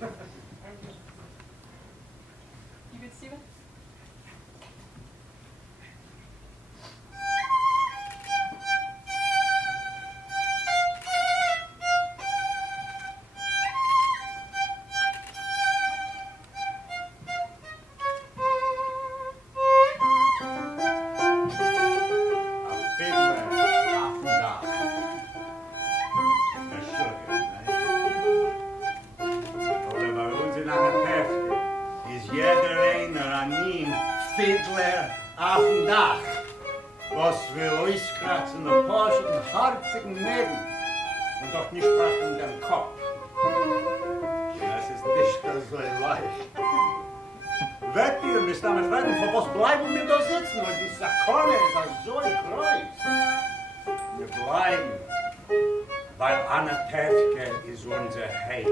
You good, Steven? Fiddler auf dem Dach, was will auskratzen auf Porsche und harzigen Neben und doch nicht brachen in den Kopf. Das ist nicht so leicht. Wett ihr, Mr. Fragen, von was bleiben wir da sitzen? Und die Sakone ist so groß. Wir bleiben, weil Anna Tefke ist unser Heim.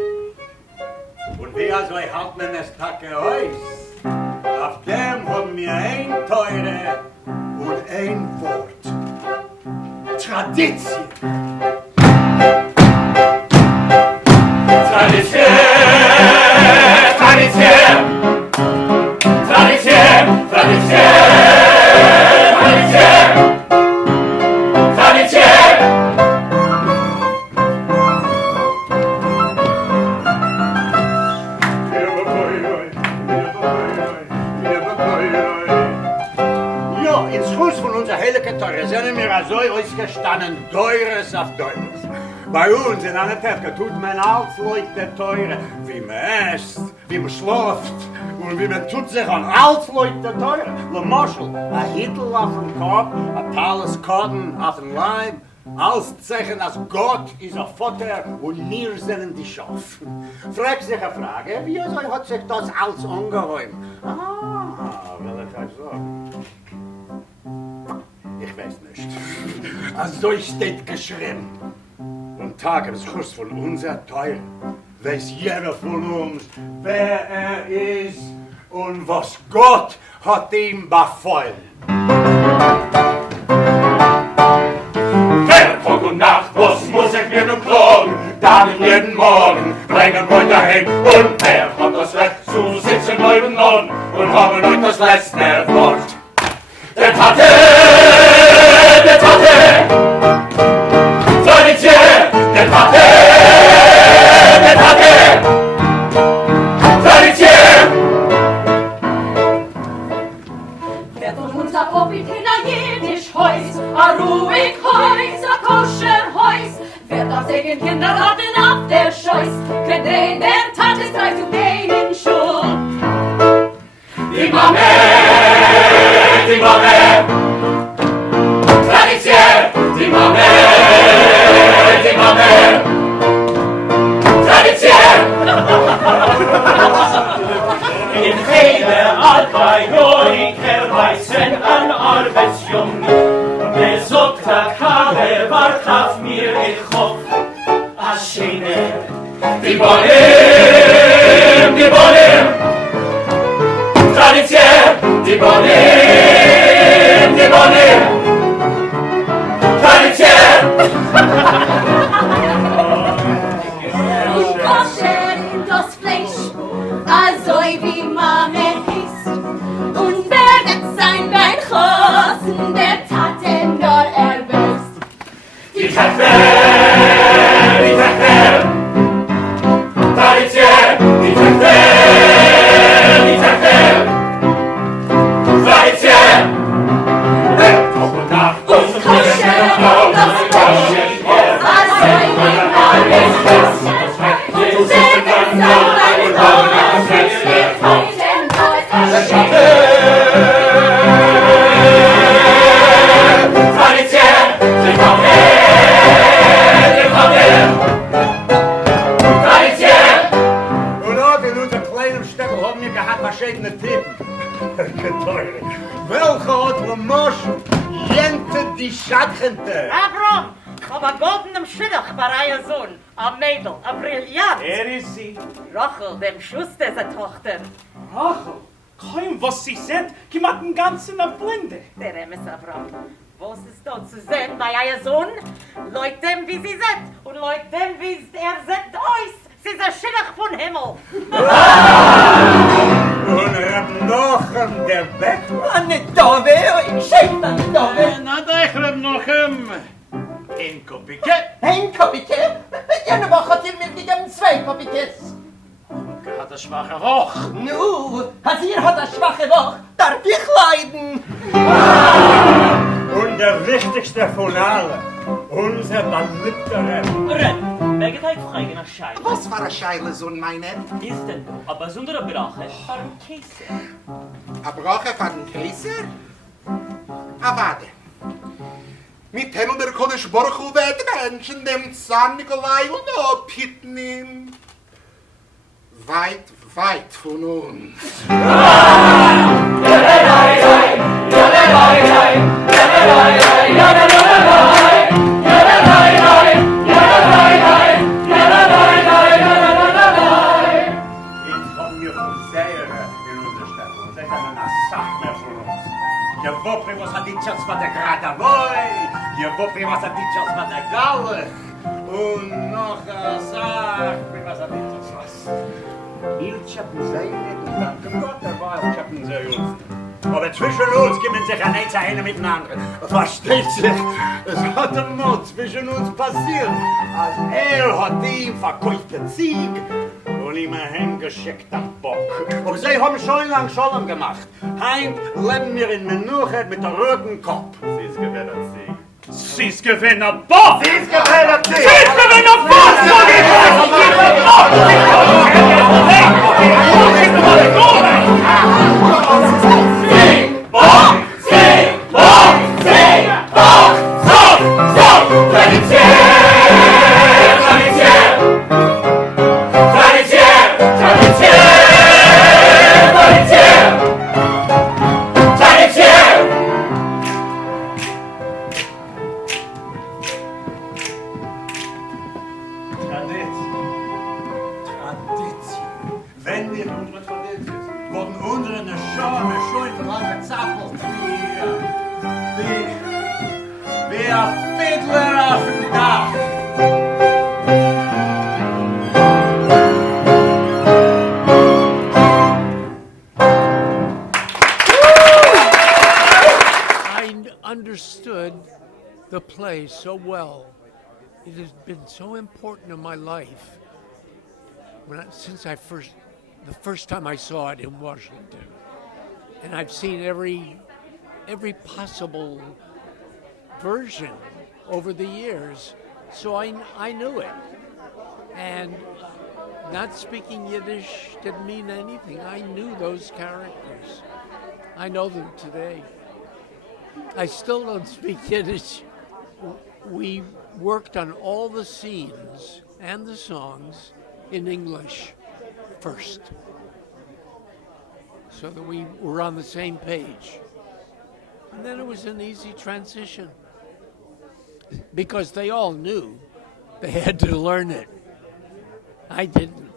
Und wir also halten es Tage aus. Auf dem haben wir ein Teure und ein Wort. Tradition. Tradition, Tradition. Tradition, Tradition, Tradition. Tradition. Ins Schuss von unserer Heilige Teure sind wir so ausgestanden, Teures auf Teures. Bei uns in einer Tefke tut man als Leute Teure, wie man esst, wie man schläft und wie man tut sich an als Leute Teure. Le Moschel, ein Hittel auf dem Kopf, ein Talis Koden auf dem Leib, als Zeichen, dass Gott ist ein Vater und wir sind die Schaf. Fragt sich eine Frage, wie hat sich das alles angeräumt? Will ich euch sagen. Ich weiß nicht. Also steht geschrieben. Am Tag des Schuss von unser Teil weiß jeder von uns, wer ist und was Gott hat ihm befohlen. Tag und Nacht, was muss ich mir nun klagen? Dann jeden Morgen bringen wir dahin. Und wer hat das Recht zu sitzen neben an und haben euch das letzte Wort? Der Tate! Der Tate! Tradition! Der Tate! Der Tate! Tradition! Wer von uns a Popit in a jiddisch Haus, a ruhig Haus, a koscher Haus, wer darf segen Kinder raten auf der Scheuß, kedei der Tat ist drei zu gehen in Schul. Die Mame! Die Mame! Tradition! Die Mame! Die Mame! Tradition! In hele Alkajoiker weißen an Arbeitsjungen, besorgt der Kade wart auf mir ich hoff, a Schöne. Die Bonim! Die Bonim! Tradition! Die Bonim! Die Bonim! Tradition! Koscher in das Fleisch, also wie Mame ist. Und wer wird sein Bein chossen, der Taten dort erböst. Die Tefe! Die Tefe! Tradition! Die Tefe! Die Tefe! Tradition! Tag und Nacht! Und Koscher in das Fleisch, also wie Mame ist. Und wer wird sein Bein chossen, der Taten dort erböst. Tradition! Die Tefe! Die Tefe! Tradition! Und auch in unserem kleinen Städtel haben wir gehabt verschiedene Typen. Geteure. Welche hat Le Moschel? Jente die Schadchente. Avrom, auf a goldenem Schidduch war ein Sohn, a Mädel, a Brillant. Ist sie? Rachel, dem Schuster, seine Tochter. Rachel, kaum was sie sieht, kommt den ganzen auf Blinde. Der Emes Avrom. Was ist dort zu sehen bei einem Sohn? Leut dem, wie sie sieht, und leut dem, wie er sieht aus. Sie ist ein Schidduch von Himmel. Und Nochem, der Bettler. Nicht da wäre, ich schäme dann nicht da wäre. Na, ich Nochem. Ein Kopike. Ein Kopike? Jene Woche hat ihr mir gegeben 2 Kopikes. Hat eine schwache Woche. Nu, als ihr hat eine schwache Woche, darf ich leiden. Und der wichtigste von allen, unser beliebter Rap. Red, wer geht euch fragen nach Schein? Was war ein Scheile, Sohn meiner? Ist denn a besondere Brache von Käse? A Brache von den Kaiser? A warte. Mit Händeln der Kodesh Baruch Hu werden Menschen dem Zahn Nikolai und abhitten ihn. Weit, weit von uns. Je wopri was a ditjas van de Gradavoy, je wopri was a ditjas van de Galle, und noch a Sach, was a ditjas was. Ihr chappen sei nicht, und danke Gott, der Weil chappen sei uns. Aber zwischen uns kommen sich ein Einzel einer mit dem anderen. Versteht sich, es hat einmal zwischen uns passiert, als hat ihm verkauft den Sieg und ihm ein heimgeschickter Bock. Aber sie haben schon lang Scholem gemacht. Heim leben wir in Menuchet mit der roten Kopf. Sie ist gewähnt ein Sieg. Sie ist gewinn a Bock! Sie ist gewähnt ein Sieg! Sie ist gewinn a Wenn wir unsere Tradition wurden unsere Schorne schon lang gezappelt wie ein Fiddler auf dem Dach. I understood the play so well. It has been so important in my life since the first time I saw it in Washington, and I've seen every possible version over the years, so I knew it. And not speaking Yiddish didn't mean anything. I knew those characters. I know them today. I still don't speak Yiddish. We worked on all the scenes and the songs in English first, so that we were on the same page. And then it was an easy transition, because they all knew they had to learn it. I didn't.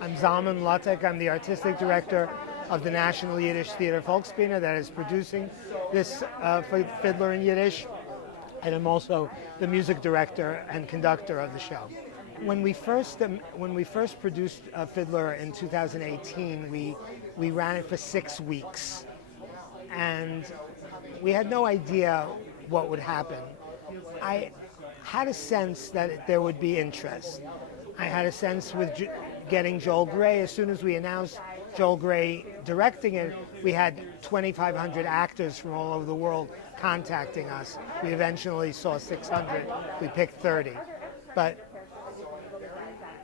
I'm Zalman Latek. I'm the artistic director of the National Yiddish Theater Volksbühne that is producing this Fiddler in Yiddish, and I'm also the music director and conductor of the show. When we first produced Fiddler in 2018, we ran it for 6 weeks, and we had no idea what would happen. I had a sense that there would be interest. I had a sense with getting Joel Grey. As soon as we announced Joel Grey directing it, we had 2,500 actors from all over the world contacting us. We eventually saw 600. We picked 30. But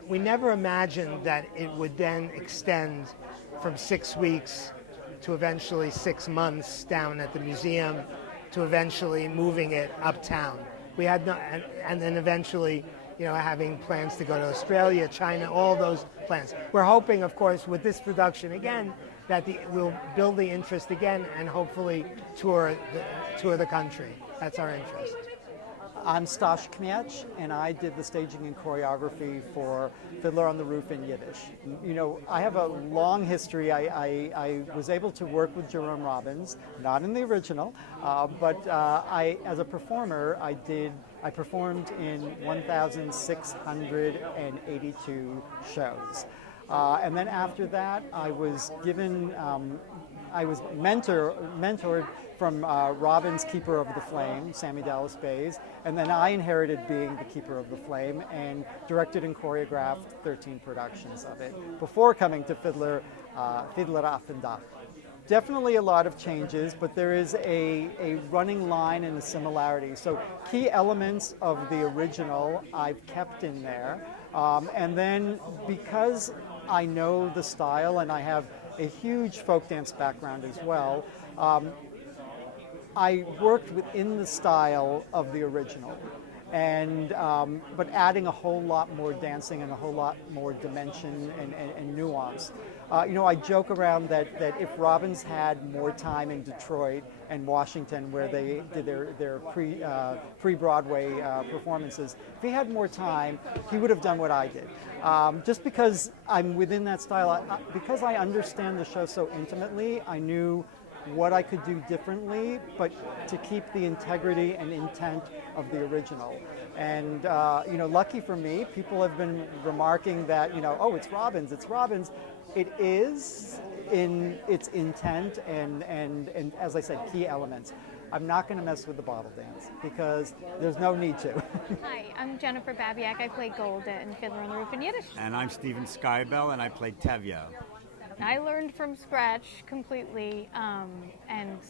we never imagined that it would then extend from 6 weeks to eventually 6 months down at the museum, to eventually moving it uptown. We had no, and then eventually, having plans to go to Australia, China, all those plans. We're hoping, of course, with this production again, that we'll build the interest again and hopefully tour the country. That's our interest. I'm Stash Kmiach, and I did the staging and choreography for Fiddler on the Roof in Yiddish. I have a long history. I was able to work with Jerome Robbins, not in the original, but as a performer, I did I performed in 1,682 shows. And then after that, I was given, I was mentored from Robin's Keeper of the Flame, Sammy Dallas Bayes, and then I inherited being the Keeper of the Flame and directed and choreographed 13 productions of it before coming to Fiddler, Fiddler Affendach. Definitely a lot of changes, but there is a running line and a similarity. So key elements of the original I've kept in there. And then because I know the style and I have a huge folk dance background as well, I worked within the style of the original, and but adding a whole lot more dancing and a whole lot more dimension and nuance. You know, I joke around that if Robbins had more time in Detroit and Washington, where they did their pre-Broadway performances, if he had more time, he would have done what I did. Just because I'm within that style, because I understand the show so intimately, I knew what I could do differently, but to keep the integrity and intent of the original. And you know, lucky for me, people have been remarking that, you know, oh, it's Robbins, it's Robbins. It is in its intent and as I said, key elements. I'm not going to mess with the bottle dance because there's no need to. Hi, I'm Jennifer Babiak. I play Golda in Fiddler on the Roof in Yiddish. And I'm Steven Skybell, and I played Tevye. I learned from scratch completely, and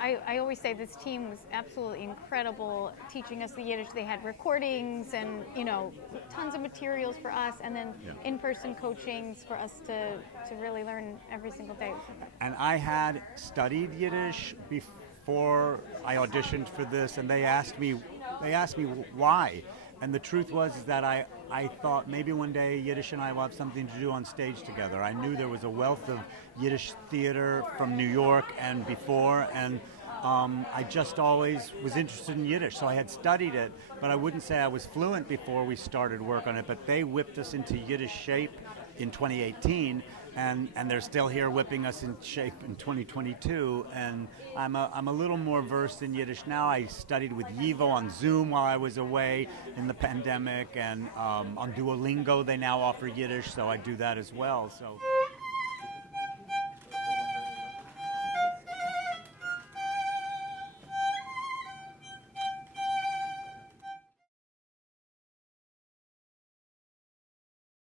I always say this team was absolutely incredible, teaching us the Yiddish. They had recordings and, you know, tons of materials for us, and then in-person coachings for us to really learn every single day. And I had studied Yiddish before I auditioned for this, and they asked me why. And the truth was is that I thought maybe one day Yiddish and I will have something to do on stage together. I knew there was a wealth of Yiddish theater from New York and before, and I just always was interested in Yiddish, so I had studied it, but I wouldn't say I was fluent before we started work on it, but they whipped us into Yiddish shape in 2018, and they're still here whipping us in shape in 2022, and I'm a little more versed in Yiddish now. I studied with Yivo on Zoom while I was away in the pandemic, and on Duolingo they now offer Yiddish, so I do that as well. So.